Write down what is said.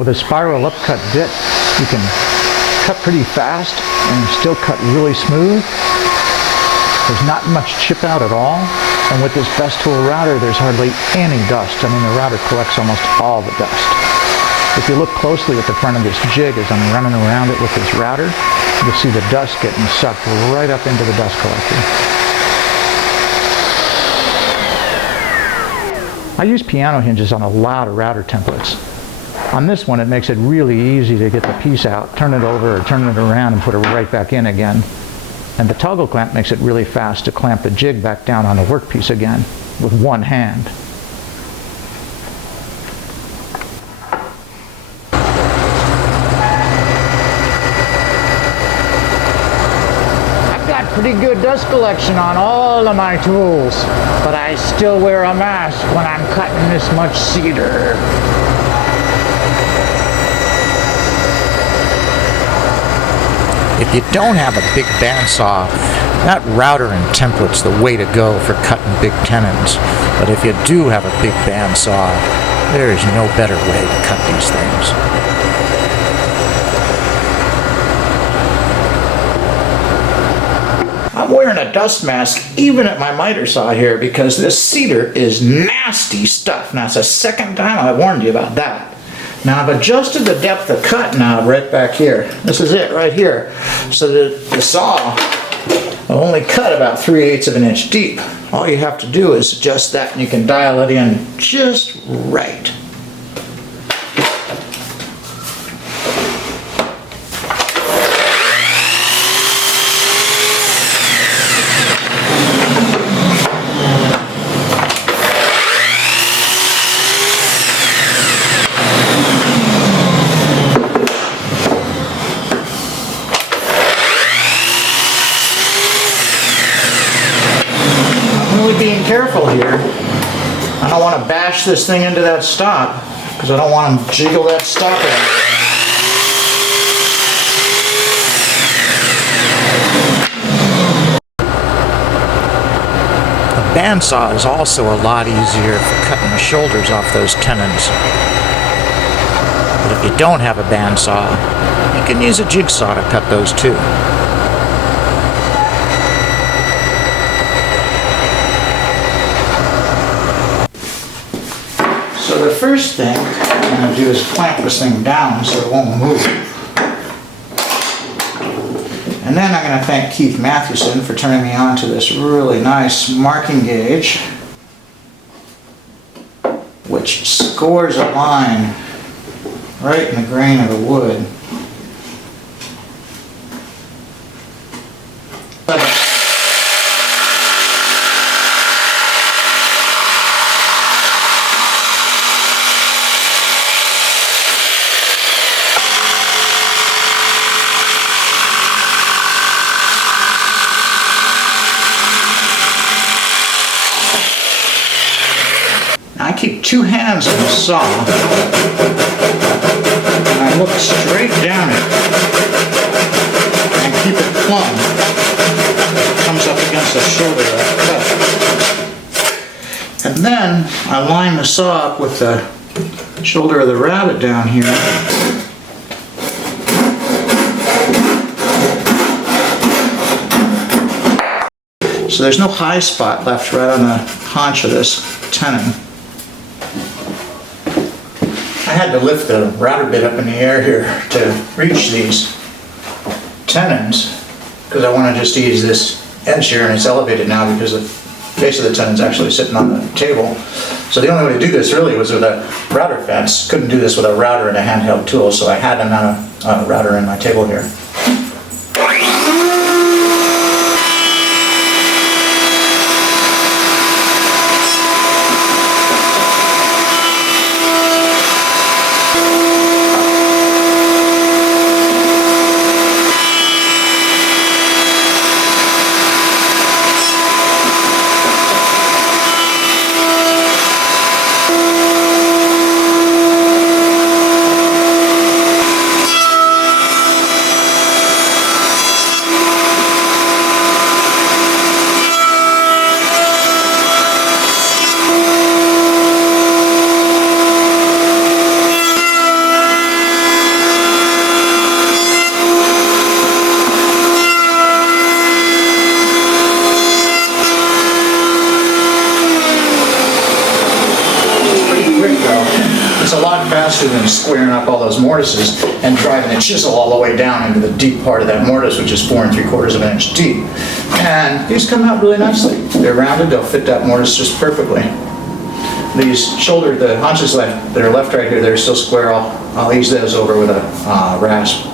With a spiral upcut bit, you can cut pretty fast and still cut really smooth. There's not much chip out at all. And with this best tool router, there's hardly any dust. I mean, the router collects almost all the dust. If you look closely at the front of this jig as I'm running around it with this router, you'll see the dust getting sucked right up into the dust collector. I use piano hinges on a lot of router templates. On this one, it makes it really easy to get the piece out, turn it over or turn it around and put it right back in again. And the toggle clamp makes it really fast to clamp the jig back down on the workpiece again with one hand. I've got pretty good dust collection on all of my tools, but I still wear a mask when I'm cutting this much cedar. If you don't have a big bandsaw, that router and template's the way to go for cutting big tenons. But if you do have a big bandsaw, there is no better way to cut these things. I'm wearing a dust mask even at my miter saw here because this cedar is nasty stuff. Now, it's the second time I warned you about that. Now I've adjusted the depth of cut now right back here. This is it right here. So that the saw will only cut about 3/8 of an inch deep. All you have to do is adjust that and you can dial it in just right. Being careful here. I don't want to bash this thing into that stop because I don't want to jiggle that stop in. A bandsaw is also a lot easier for cutting the shoulders off those tenons. But if you don't have a bandsaw, you can use a jigsaw to cut those too. So the first thing I'm going to do is clamp this thing down so it won't move. And then I'm going to thank Keith Mathewson for turning me on to this really nice marking gauge, which scores a line right in the grain of the wood. I keep two hands on the saw, and I look straight down it, and keep it plumb. It comes up against the shoulder of that cut. And then I line the saw up with the shoulder of the rabbit down here. So there's no high spot left right on the haunch of this tenon. I had to lift the router bit up in the air here to reach these tenons because I want to just ease this edge here, and it's elevated now because the base of the tenon's actually sitting on the table. So the only way to do this really was with a router fence. Couldn't do this with a router and a handheld tool, so I had to mount a router in my table here. go. It's a lot faster than squaring up all those mortises and driving a chisel all the way down into the deep part of that mortise, which is 4 3/4 of an inch deep. And these come out really nicely. They're rounded, they'll fit that mortise just perfectly. These the haunches that are left right here, they're still square. I'll ease those over with a rasp.